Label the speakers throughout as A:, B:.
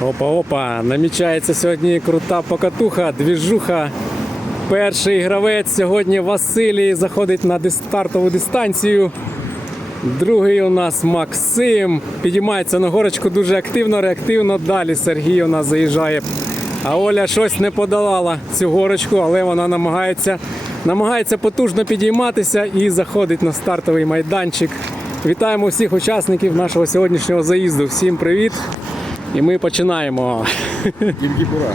A: Опа-опа, намічається сьогодні крута покатуха, двіжуха. Перший гравець сьогодні Василій заходить на стартову дистанцію. Другий у нас Максим. Підіймається на горочку дуже активно, реактивно. Далі Сергій у нас заїжджає. А Оля щось не подолала цю горочку, але вона намагається, намагається потужно підійматися і заходить на стартовий майданчик. Вітаємо всіх учасників нашого сьогоднішнього заїзду. Всім привіт! І ми починаємо.
B: Гільгібура.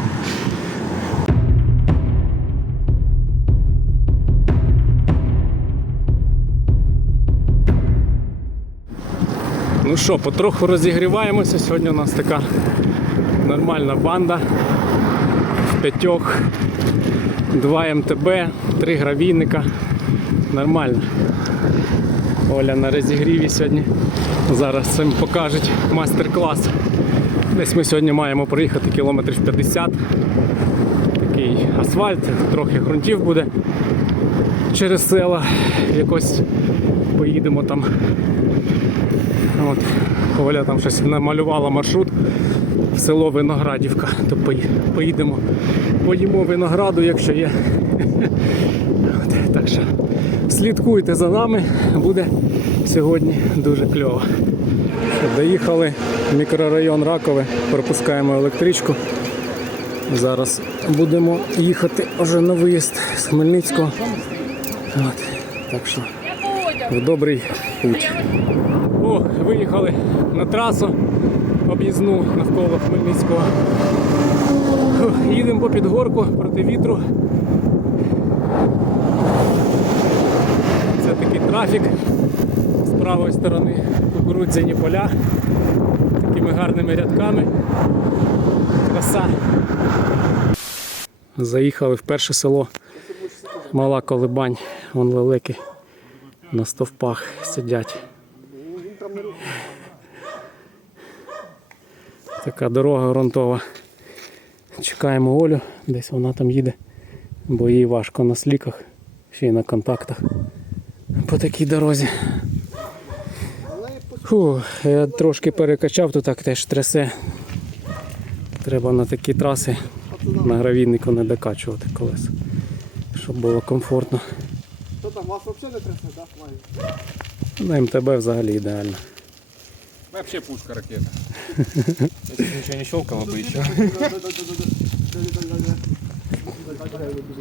A: Ну що, потроху розігріваємося. Сьогодні у нас така нормальна банда. В п'ятьох, два МТБ, три гравійника. Нормально. Оля на розігріві сьогодні. Зараз цим покажуть майстер-клас. Десь ми сьогодні маємо проїхати кілометрів 50. Такий асфальт, трохи ґрунтів буде через села. Якось поїдемо там От, Оля там щось намалювала маршрут в село Виноградівка. То поїдемо, поїмо винограду, якщо є. От, так що слідкуйте за нами, буде сьогодні дуже кльово. Доїхали в мікрорайон Ракове, пропускаємо електричку. Зараз будемо їхати вже на виїзд з Хмельницького. От, так що в добрий путь. О, виїхали на трасу об'їзну навколо Хмельницького. Їдемо по підгорку проти вітру. Це такий трафік з правої сторони кукурудзяні поля такими гарними рядками. Краса. Заїхали в перше село Мала Колибань, вон великий. На стовпах сидять. Така дорога ґрунтова. Чекаємо Олю, десь вона там їде, бо їй важко на сліках, ще й на контактах. По такій дорозі. Фу, я трошки перекачав, то так теж трясе. Треба на такі траси на гравійнику не докачувати колеса, щоб було комфортно.
B: Що там, вас взагалі не трясе, так?
A: На МТБ взагалі ідеально.
C: Вообще пушка ракета. Если ничего не щелкало бы еще.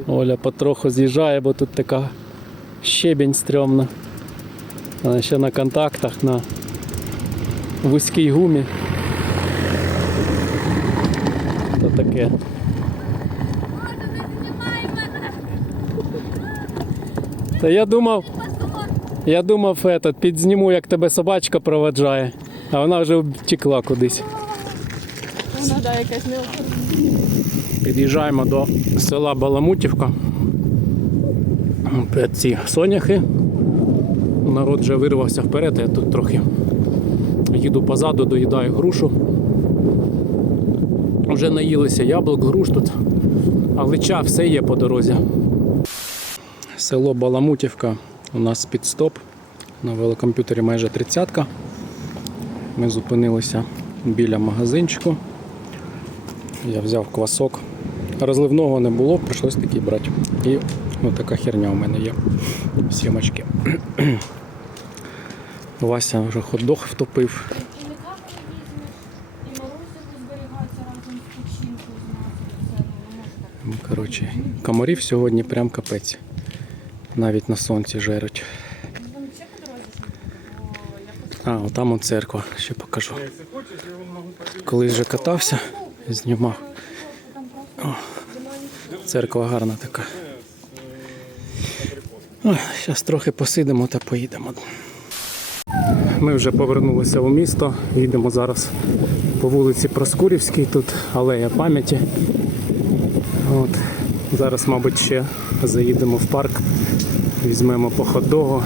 A: Оля потроху з'їжджає, бо тут така щебінь стрьомна. Вона ще на контактах, на вузькій гумі. То таке. Та я думав, я думав, этот, підзніму, як тебе собачка проведжає, а вона вже втекла кудись.
D: Вона да, якась не
A: Під'їжджаємо до села Баламутівка. Ці соняхи. Народ вже вирвався вперед, я тут трохи їду позаду, доїдаю грушу. Вже наїлися яблук, груш тут, алича, все є по дорозі. Село Баламутівка у нас під стоп. На велокомп'ютері майже тридцятка. Ми зупинилися біля магазинчику. Я взяв квасок. Розливного не було, прийшлось такий брати. І ось така херня у мене є. Сімочки. Вася вже хот-дог втопив.
D: ну.
A: Коротше, комарів сьогодні прям капець. Навіть на сонці жеруть. А, отам от церква, ще покажу. Колись вже катався, знімав. О, церква гарна така. Зараз трохи посидимо та поїдемо. Ми вже повернулися у місто. Їдемо зараз по вулиці Проскурівській, тут алея пам'яті. От. Зараз, мабуть, ще заїдемо в парк, візьмемо по хот-догу,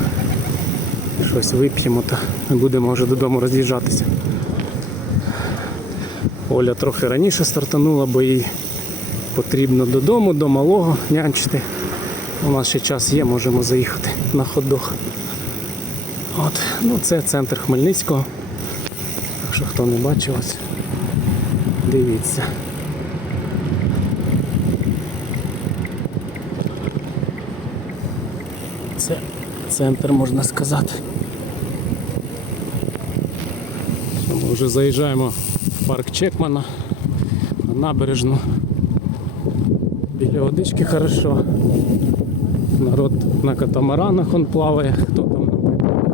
A: щось вип'ємо та будемо вже додому роз'їжджатися. Оля трохи раніше стартанула, бо їй потрібно додому, до малого нянчити. У нас ще час є, можемо заїхати на хот-дог. От, ну це центр Хмельницького. Так що хто не бачив ось Дивіться. Це центр, можна сказати. Ми вже заїжджаємо в парк Чекмана на набережну. Біля водички хорошо. Народ на катамаранах он плаває, хто там на байдарках.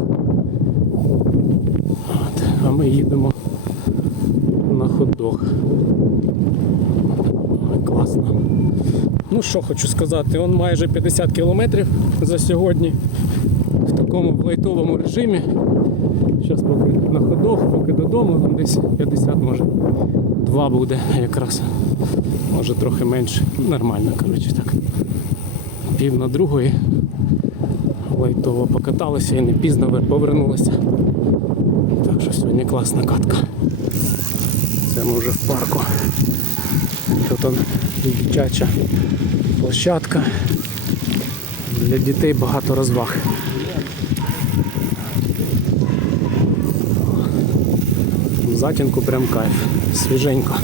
A: От, а ми їдемо на ходох. Класно. Ну що хочу сказати, он майже 50 кілометрів за сьогодні в такому лайтовому режимі. Зараз поки на ходох, поки додому, там десь 50 може. Два буде якраз. Може трохи менше. Нормально, коротше так. Пів на другої. Лайтово покаталися і не пізно повернулися. Так що сьогодні класна катка. Це ми вже в парку. Тут он дитяча площадка. Для дітей багато розваг. В затінку прям кайф. Свіженько.